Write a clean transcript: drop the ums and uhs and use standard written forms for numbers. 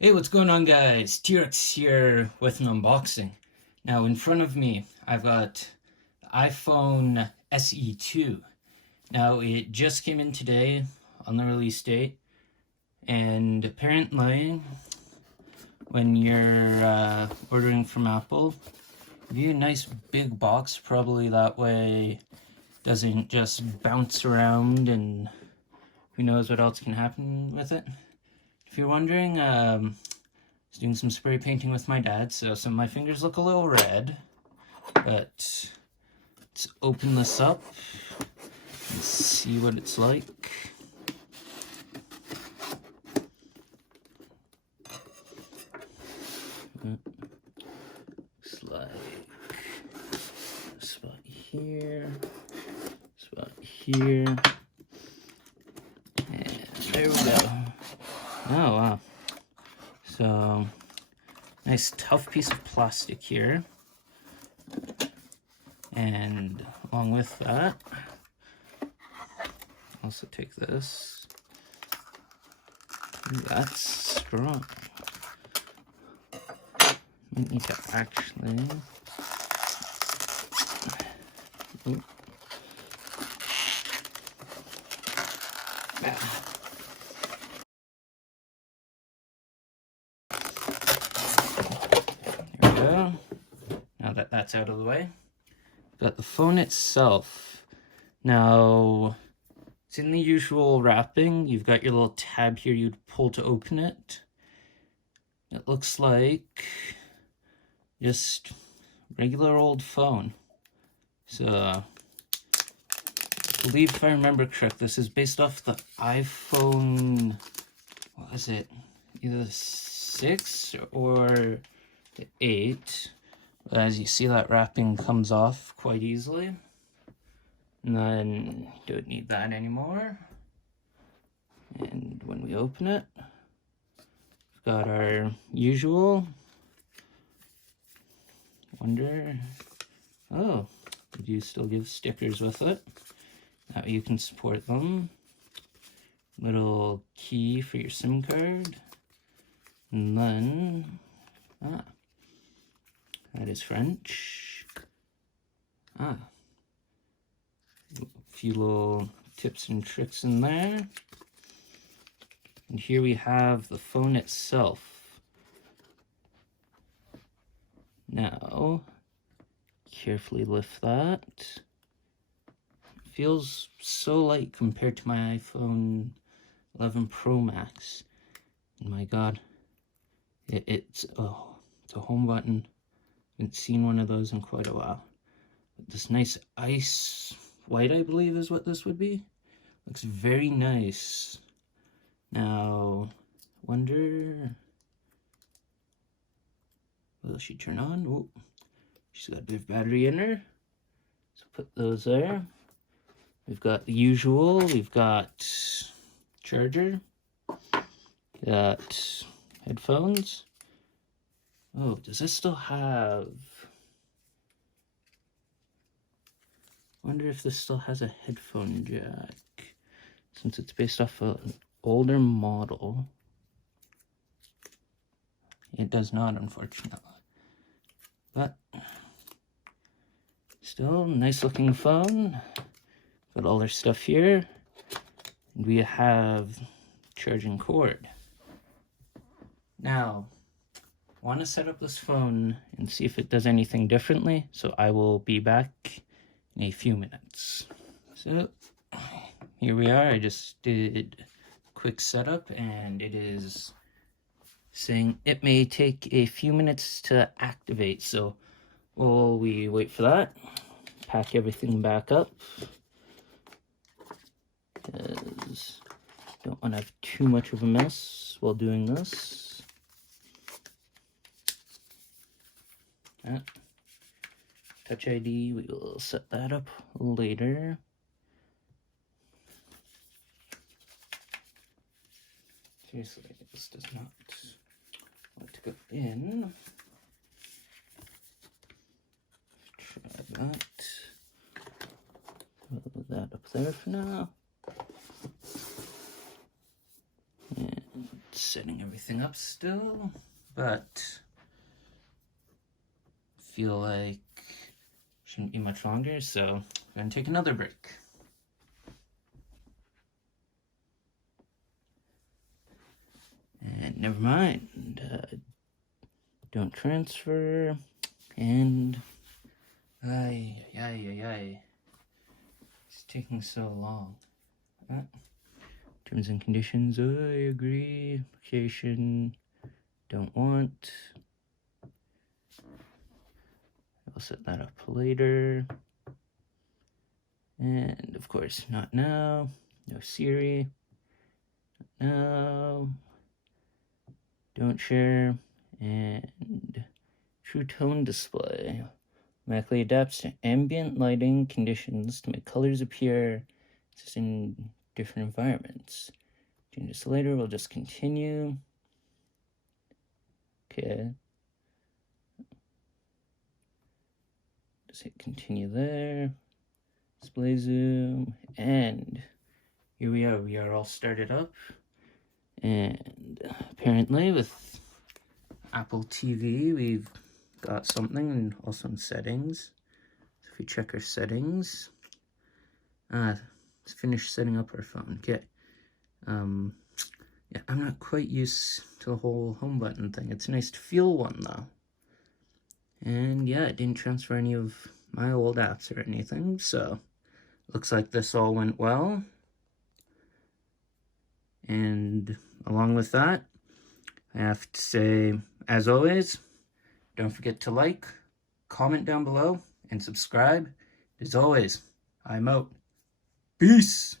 Hey, what's going on, guys? T-Rex here with an unboxing. Now, in front of me, I've got the iPhone SE2. Now, it just came in today on the release date, and apparently, when you're ordering from Apple, give you a nice big box, probably that way it doesn't just bounce around and who knows what else can happen with it. If you're wondering, I was doing some spray painting with my dad, so some of my fingers look a little red. But let's open this up and see what it's like. Looks like a spot here, spot here, and there we go. Oh, wow. So, nice tough piece of plastic here. And along with that, also take this. Ooh, that's strong. Might need to actually... Ooh. There we go. Now that that's out of the way, got the phone itself. Now, it's in the usual wrapping. You've got your little tab here you'd pull to open it. It looks like just regular old phone. So, I believe if I remember correct, this is based off the iPhone, what is it? Either 6 or the 8. As you see, that wrapping comes off quite easily. And then don't need that anymore. And when we open it, we've got our usual. Wonder, oh, we do still give stickers with it. That way you can support them. Little key for your SIM card. And then, that is French. A few little tips and tricks in there. And here we have the phone itself. Now, carefully lift that. It feels so light compared to my iPhone 11 Pro Max. And my God, it's a home button. Haven't seen one of those in quite a while. This nice ice white, I believe, is what this would be. Looks very nice. Now, wonder, will she turn on? Oh, she's got a bit of battery in her. So put those there. We've got the usual. We've got charger. Got headphones. Oh, does this still have... Wonder if this still has a headphone jack, since it's based off an older model. It does not, unfortunately. But still, nice looking phone. Got all their stuff here. And we have charging cord. Now, I want to set up this phone and see if it does anything differently, so I will be back in a few minutes. So, here we are. I just did a quick setup, and it is saying it may take a few minutes to activate. So, while we wait for that, pack everything back up, because I don't want to have too much of a mess while doing this. Touch ID, we will set that up later. Seriously, this does not want to go in. Try that. Put that up there for now. And setting everything everything up still, but I feel like shouldn't be much longer, so I'm gonna take another break. And never mind, don't transfer, and it's taking so long. Terms and conditions, I agree, application, don't want. I'll set that up later. And of course, not now, no Siri, no, don't share, and true tone display. Automatically adapts to ambient lighting conditions to make colors appear just in different environments. Change this later, we'll just continue. Okay. Just hit continue there. Display zoom, and here we are all started up. And apparently with Apple TV, we've got something, and also in settings. So if we check our settings, let's finish setting up our phone. Okay. Yeah, I'm not quite used to the whole home button thing. It's nice to feel one though. And yeah, it didn't transfer any of my old apps or anything, so looks like this all went well. And along with that, I have to say, as always, don't forget to like, comment down below, and subscribe. As always, I'm out. Peace!